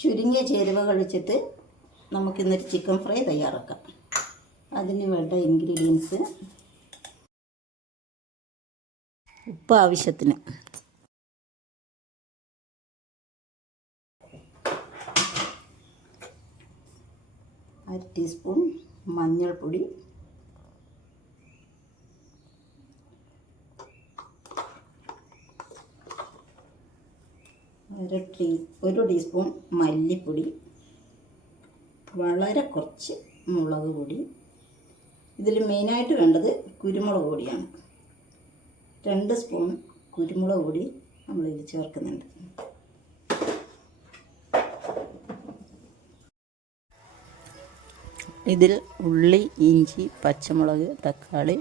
ചുരുങ്ങിയ ചേരുവകൾ വെച്ചിട്ട് നമുക്കിന്നൊരു ചിക്കൻ ഫ്രൈ തയ്യാറാക്കാം. അതിന് വേണ്ട ഇൻഗ്രീഡിയൻസ് ഉപ്പ് ആവശ്യത്തിന്. അര ടീസ്പൂൺ മഞ്ഞൾപ്പൊടി അര ടീ ഒരു ടീസ്പൂൺ മല്ലിപ്പൊടി വളരെ കുറച്ച് മുളക് പൊടി. ഇതിൽ മെയിനായിട്ട് വേണ്ടത് കുരുമുളക് പൊടിയാണ്. രണ്ട് സ്പൂൺ കുരുമുളക് പൊടി നമ്മളിതിൽ ചേർക്കുന്നുണ്ട്. ഇതിൽ ഉള്ളി ഇഞ്ചി പച്ചമുളക് തക്കാളി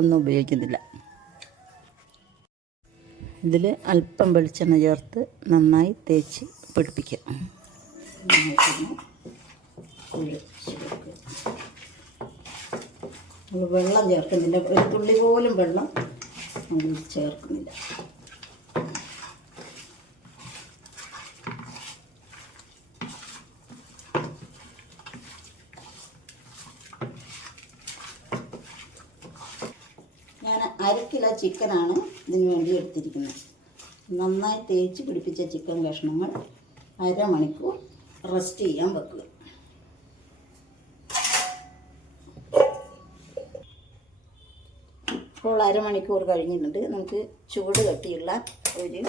ഒന്നും ഉപയോഗിക്കുന്നില്ല. ഇതിൽ അല്പം വെളിച്ചെണ്ണ ചേർത്ത് നന്നായി തേച്ച്. നമ്മൾ വെള്ളം ചേർക്കുന്നില്ല ഒരു തുള്ളി പോലും വെള്ളം നമ്മൾ ചേർക്കുന്നില്ല അര കിലോ ചിക്കനാണ് ഇതിന് വേണ്ടി എടുത്തിരിക്കുന്നത്. നന്നായി തേച്ച് പിടിപ്പിച്ച ചിക്കൻ കഷ്ണങ്ങൾ അരമണിക്കൂർ റെസ്റ്റ് ചെയ്യാൻ വെക്കുക. ഇപ്പോൾ അരമണിക്കൂർ കഴിഞ്ഞിട്ടുണ്ട്. നമുക്ക് ചൂട് കട്ടിയുള്ള ഒരു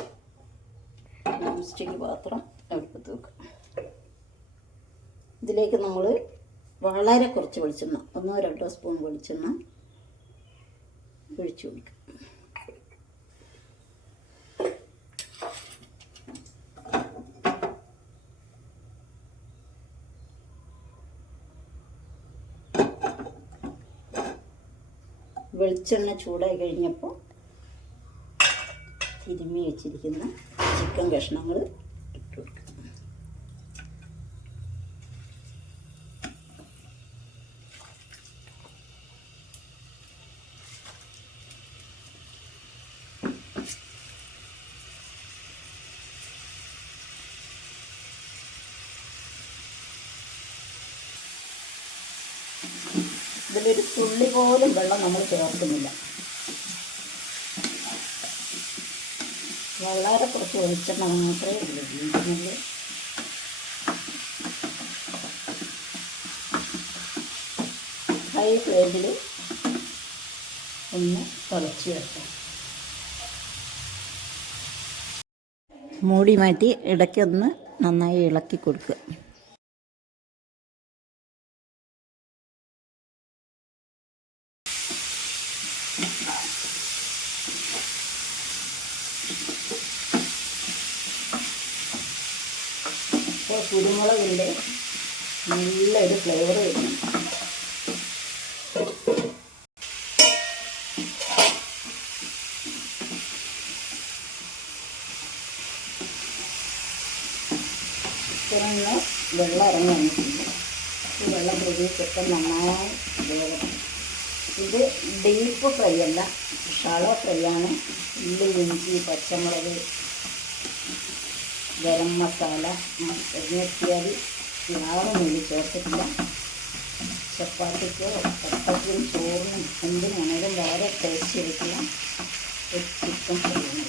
സ്റ്റിക്ക് പാത്രം എടുത്ത് വെക്കാം. ഇതിലേക്ക് നമ്മൾ വളരെ കുറച്ച് വെളിച്ചെണ്ണ ഒന്നോ രണ്ടോ സ്പൂൺ വെളിച്ചെണ്ണ ഒഴിച്ചു കൊടുക്കുക വെളിച്ചെണ്ണ ചൂടായി കഴിഞ്ഞപ്പോൾ തിരുമ്മി വെച്ചിരിക്കുന്ന ചിക്കൻ കഷ്ണങ്ങൾ ഇട്ട് കൊടുക്കുക ഇതിലൊരു തുള്ളി പോലും വെള്ളം നമ്മൾ ചേർക്കുന്നില്ല. വളരെ കുറച്ച് വെളിച്ചെണ്ണ മാത്രമേ ഉള്ളൂ ഇതിനുള്ളിൽ ഹൈ ഫ്ലേമിൽ ഒന്ന് തിളച്ച് വെക്കാം മൂടി മാറ്റി ഇടയ്ക്കൊന്ന് നന്നായി ഇളക്കി കൊടുക്കുക. കുരുമുളകിന്റെ നല്ലൊരു ഫ്ലേവർ ചിക്കനിന്ന് വെള്ളം ഇറങ്ങി വെള്ളം ചിക്കൻ നന്നായി വേഗം ഇത് ഡീപ്പ് ഫ്രൈ അല്ല ഷാളോ ഫ്രൈ ആണ്. ഉള്ളി ഇഞ്ചി പച്ചമുളക് ഗരം മസാല എണ്ണത്തിയാതി യാതൊന്നും ചേർത്തിട്ടില്ല. ചപ്പാത്തിക്കോ ചപ്പാത്തിയും ചോറിനും എന്തിനാണേലും വളരെ ടേസ്റ്റ് ആയിട്ടുള്ള ഒരു ചിക്കൻ ഫ്രൈയാണ്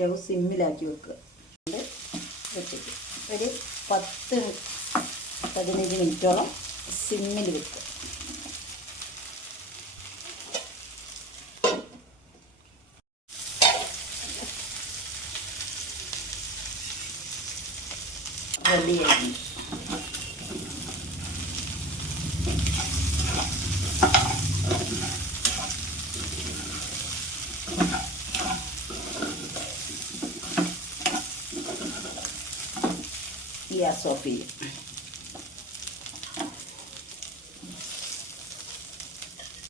സ്റ്റവ് സിമ്മിലാക്കി വെക്കുക. വെച്ചിട്ട് ഒരു പത്ത് പതിനഞ്ച് മിനിറ്റോളം സിമ്മിൽ വെക്കുക. റെഡിയായി e a Sofia.